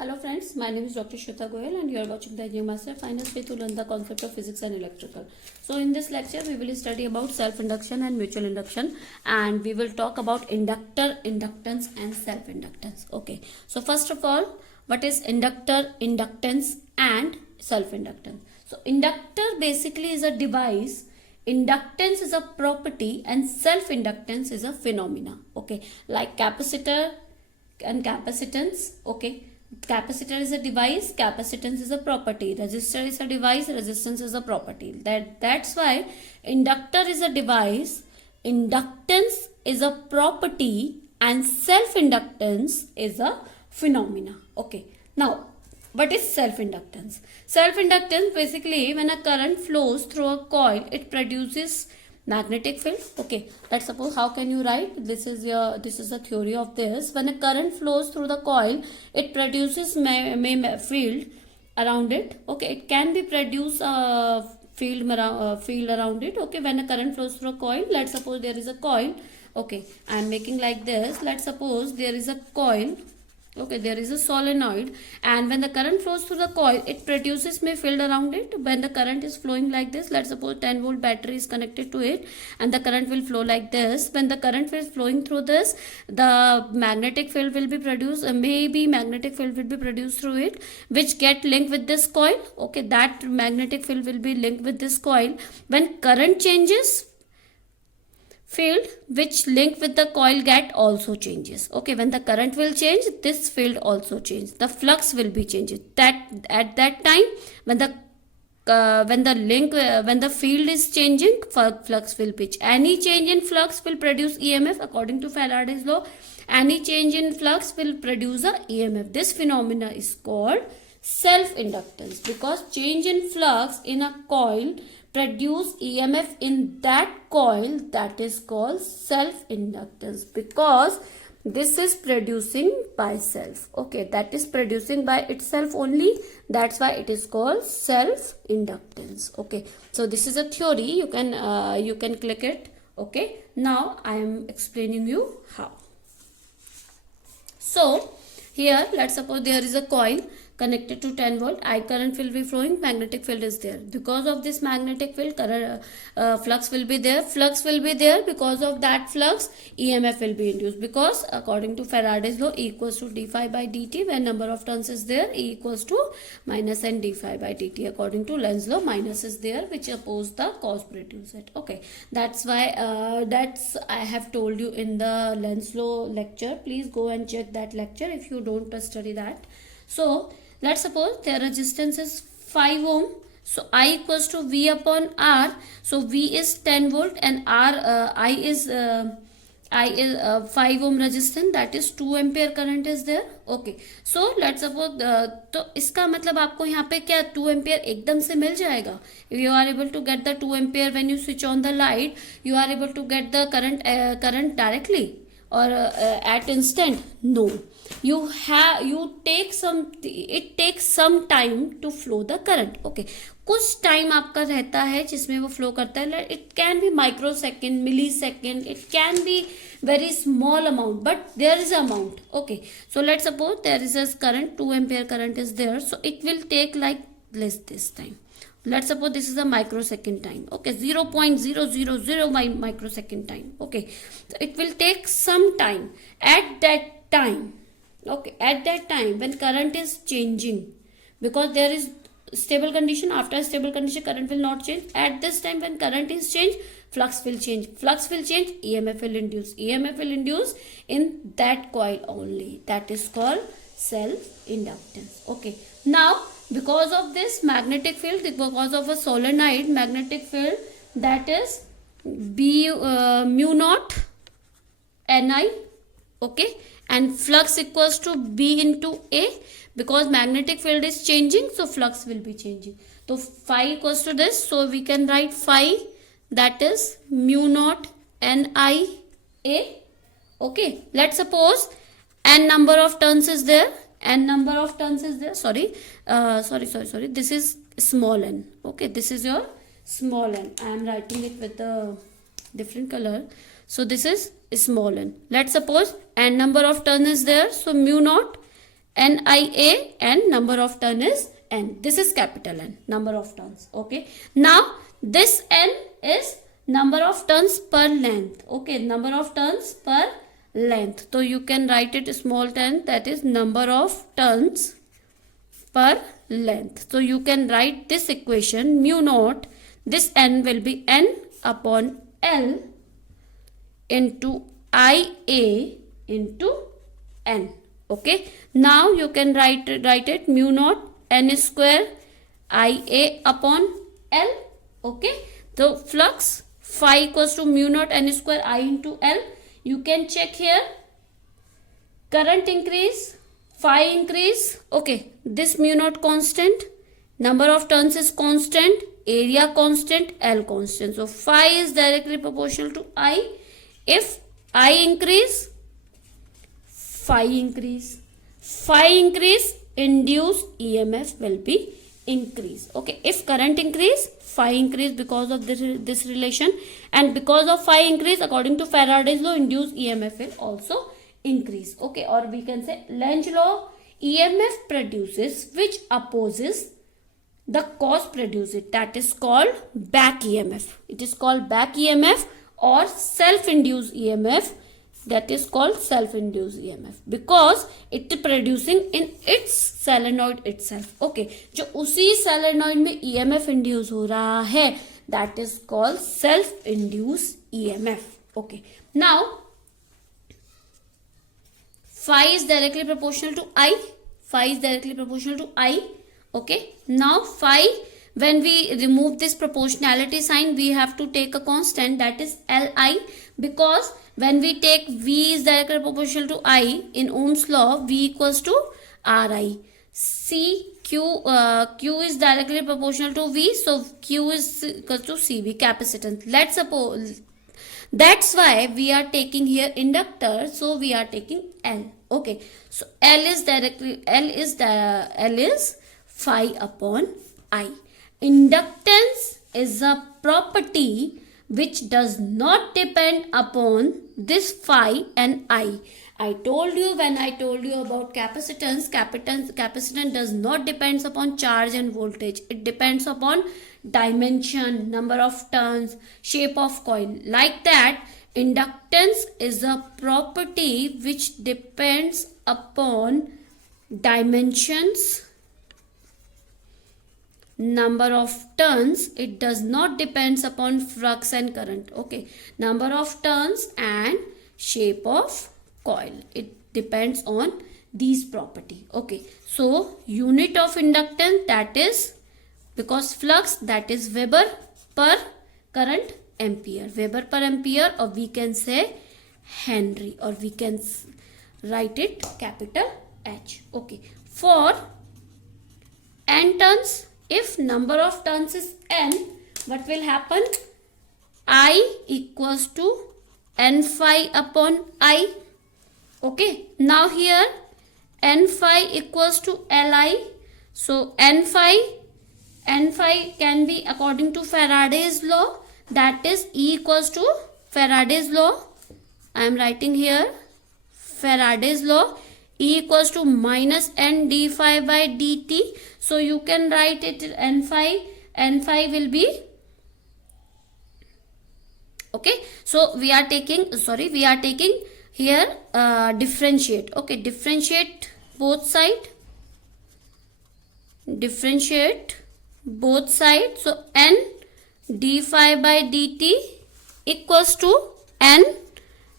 Hello friends, my name is Dr. Shweta Goyal and you are watching the Engineering Master Finance way to learn the concept of physics and electrical. So in this lecture we will study about self-induction and mutual induction, and we will talk about inductor, inductance and self-inductance. Okay, so first of all, what is inductor, inductance and self-inductance? So inductor basically is a device, inductance is a property and self-inductance is a phenomena. Okay, like capacitor and capacitance. Okay, capacitor is a device, capacitance is a property, resistor is a device, resistance is a property. That's why inductor is a device, inductance is a property and self inductance is a phenomena. Okay, now what is self inductance? Self inductance basically when a current flows through a coil, it produces magnetic field. Okay, let's suppose, how can you write this is the theory of this. When a current flows through the coil, it produces field around it. Okay, it can be produce a field around it. Okay, when a current flows through a coil, let's suppose there is a coil. Okay, I am making like this. Let's suppose there is a coil. Okay, there is a solenoid, and when the current flows through the coil, it produces field around it. When the current is flowing like this, let's suppose 10 volt battery is connected to it and the current will flow like this. When the current is flowing through this, the magnetic field will be produced, maybe magnetic field will be produced through it, which get linked with this coil. Okay, that magnetic field will be linked with this coil. When current changes, field which link with the coil get also changes. Okay, when the current will change, this field also change, the flux will be changed. That at that time when the field is changing, flux will pitch. Any change in flux will produce EMF according to Faraday's law. Any change in flux will produce a EMF. This phenomena is called self inductance, because change in flux in a coil produce EMF in that coil, that is called self inductance, because this is producing by self. Okay, that is producing by itself only, that's why it is called self inductance. Okay, so this is a theory, you can click it. Okay, now I am explaining you how. So here let's suppose there is a coil connected to 10 volt, I current will be flowing, magnetic field is there. Because of this magnetic field, flux will be there. Flux will be there, because of that flux, EMF will be induced. Because according to Faraday's law, E equals to d phi by dt, when number of turns is there, E equals to minus n d phi by dt. According to Lenz's law, minus is there, which oppose the cause produce it. Okay, that's why I have told you in the Lenz's law lecture. Please go and check that lecture if you don't study that. So let's suppose their resistance is 5 ohm. So I equals to V upon R. So V is 10 volt and I is 5 ohm resistance, that is 2 ampere current is there. Okay, so let's suppose तो इसका मतलब आपको यहाँ पे क्या 2 ampere एकदम से मिल जाएगा. You are able to get the 2 ampere when you switch on the light. You are able to get the current directly or at instant. No, it takes some time to flow the current. Okay, कुछ time आपका रहता है जिसमें वो flow करता है. It can be microsecond, millisecond, it can be very small amount, but there is amount. Okay, so let's suppose there is a current, 2 ampere current is there, so it will take like this time. Let's suppose this is a microsecond time. Okay, 0.000 microsecond time. Okay, so it will take some time. At that time, okay, at that time when current is changing, because there is stable condition, after stable condition current will not change. At this time when current is changed, flux will change, EMF will induce, in that coil only, that is called self inductance. Okay, now because of this magnetic field, because of a solenoid magnetic field, that is mu naught Ni. Okay, and flux equals to B into A, because magnetic field is changing, so flux will be changing. So phi equals to this, so we can write phi, that is mu naught Ni A. Okay, let's suppose n number of turns is there, sorry, this is small n. Okay, this is your small n. I am writing it with a different color. So this is small n. Let's suppose n number of turn is there, so mu naught NIA, and number of turn is N. This is capital N, number of turns. Okay. Now this N is number of turns per length. Okay, number of turns per length. So you can write it small n, that is number of turns per length. So you can write this equation mu naught, this N will be N upon L into IA into N. Okay, now you can write it mu naught N square IA upon L. Okay, so flux phi equals to mu naught N square I into L. You can check here, current increase, phi increase. Okay, this mu naught constant, number of turns is constant, area constant, L constant. So phi is directly proportional to I. If I increase, phi increase. Phi increase, induced EMF will be increase. Okay, if current increase, phi increase because of this relation, and because of phi increase, according to Faraday's law, induced EMF will also increase. Okay, or we can say Lenz law, EMF produces which opposes the cause produce it, that is called back EMF. It is called back EMF or self-induced EMF, that is called self-induced EMF, because it is producing in its solenoid itself. Okay, जो उसी solenoid में EMF induce हो रहा है, that is called self-induced EMF. Okay, now phi is directly proportional to I. Phi is directly proportional to I. Okay, now phi, when we remove this proportionality sign, we have to take a constant, that is Li, because when we take V is directly proportional to I, in Ohm's law, V equals to Ri. Q is directly proportional to V, so Q is equals to CV, capacitance. Let's suppose, that's why we are taking here inductor, so we are taking L. Okay, so L is phi upon I. Inductance is a property which does not depend upon this phi and I. I told you, when I told you about capacitance does not depends upon charge and voltage. It depends upon dimension, number of turns, shape of coil. Like that, inductance is a property which depends upon dimensions, number of turns. It does not depends upon flux and current. Okay, number of turns and shape of coil, it depends on these property. Okay, so unit of inductance, that is, because flux, that is Weber per current ampere, Weber per ampere, or we can say Henry, or we can write it capital H. Okay, for N turns, if number of turns is N, what will happen? I equals to N phi upon I. Okay, now here N phi equals to Li. So N phi can be according to Faraday's law, that is E equals to Faraday's law. I am writing here Faraday's law, E equals to minus N d phi by dt. So you can write it N phi will be, okay, so we are taking here differentiate. Okay, differentiate both sides. So N d phi by dt equals to N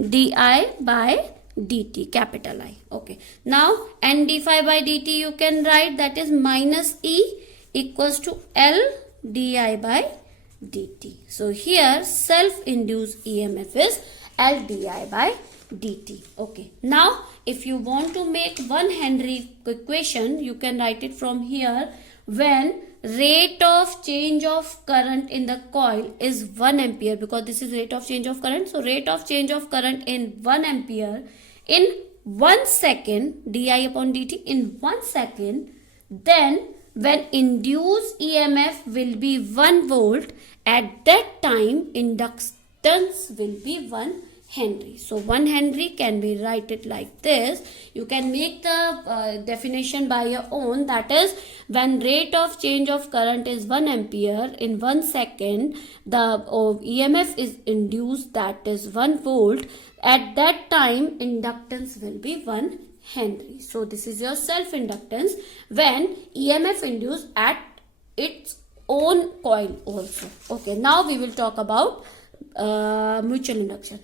di by dt, capital I. Okay, now N d phi by dt you can write, that is minus E equals to L di by dt. So here self-induced EMF is L di by dt. Okay, now if you want to make 1 Henry equation, you can write it from here. When rate of change of current in the coil is 1 ampere, because this is rate of change of current, so rate of change of current in 1 ampere in 1 second, di upon dt in 1 second, then when induced EMF will be 1 volt, at that time inductance will be 1 Henry. So 1 Henry can be write it like this. You can make the definition by your own. That is, when rate of change of current is 1 ampere in 1 second, the EMF is induced, that is 1 volt. At that time, inductance will be 1 Henry. So this is your self-inductance when EMF induced at its own coil also. Okay, now we will talk about mutual induction.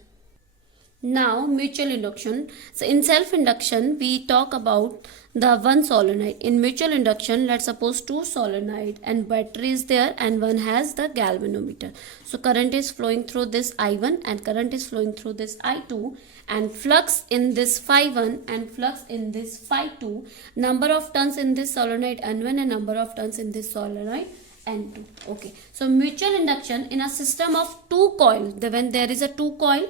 Now mutual induction. So in self-induction we talk about the one solenoid. In mutual induction, let's suppose two solenoid and battery is there and one has the galvanometer. So current is flowing through this I1 and current is flowing through this I2, and flux in this phi1 and flux in this phi2. Number of turns in this solenoid N1 and number of turns in this solenoid N2. Okay. So mutual induction in a system of two coils. When there is a two coil,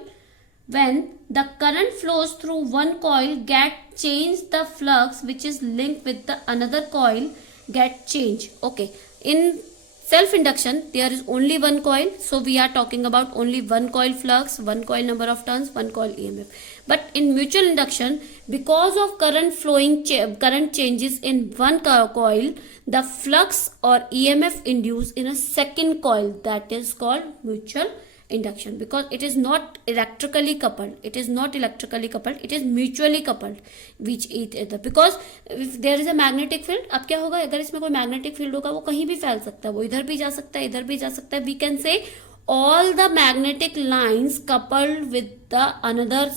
when the current flows through one coil, get change the flux which is linked with the another coil get change. Okay. In self-induction, there is only one coil. So we are talking about only one coil flux, one coil number of turns, one coil EMF. But in mutual induction, because of current flowing, current changes in one coil, the flux or EMF induced in a second coil, that is called mutual induction, because it is not electrically coupled. It is not electrically coupled. It is mutually coupled which each other. Because if there is a magnetic field, अब क्या होगा, अगर इसमें कोई magnetic field होगा वो कहीं भी फैल सकता है, वो इधर भी जा सकता है, इधर भी जा सकता है. We can say all the magnetic lines coupled with the another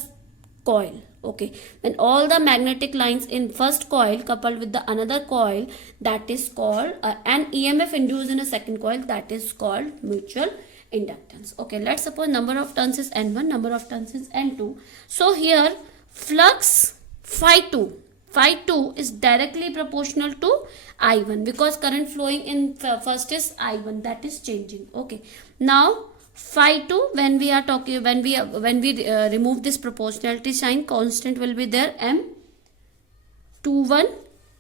coil. Okay, when all the magnetic lines in first coil coupled with the another coil, that is called an EMF induced in a second coil, that is called mutual inductance. Okay, let's suppose number of turns is N1, number of turns is N2. So here flux phi2 is directly proportional to I1 because current flowing in first is I1, that is changing. Okay, now phi2, when we are talking, when we remove this proportionality sign, constant will be there, M21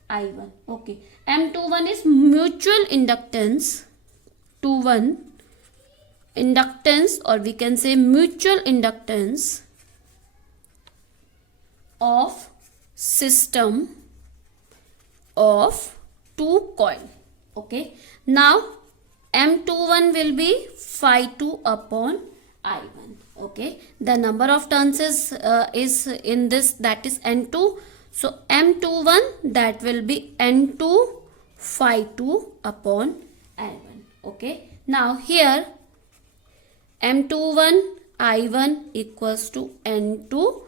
I1. Okay, M21 is mutual inductance, 21 inductance, or we can say mutual inductance of system of two coil. Okay, now M21 will be phi2 upon I1. Okay, the number of turns is in this, that is N2. So M21, that will be N2 phi2 upon I1. Okay, now here M21 I1 equals to N2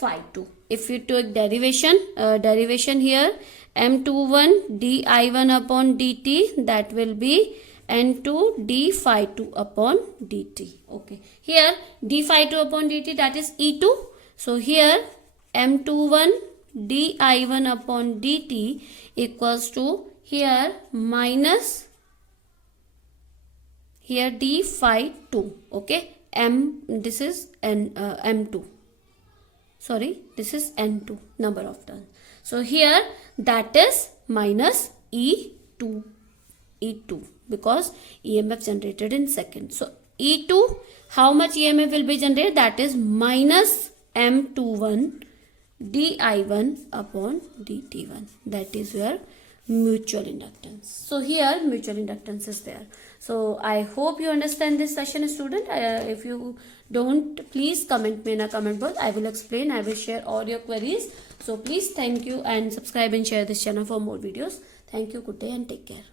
phi2. If you take derivation here, M21 d I1 upon dt, that will be N2 d phi2 upon dt. Okay, here d phi2 upon dt, that is E2. So here M21 d I1 upon dt equals to here minus here d phi 2. Okay, this is M2. Sorry, this is N2, number of turns. So here that is minus E2 because EMF generated in second. So E2, how much EMF will be generated? That is minus M21 di1 upon dt1. That is your mutual inductance. So here mutual inductance is there. So I hope you understand this session, student. If you don't, please comment me in a comment box. I will explain. I will share all your queries. So please, thank you, and subscribe and share this channel for more videos. Thank you. Good day and take care.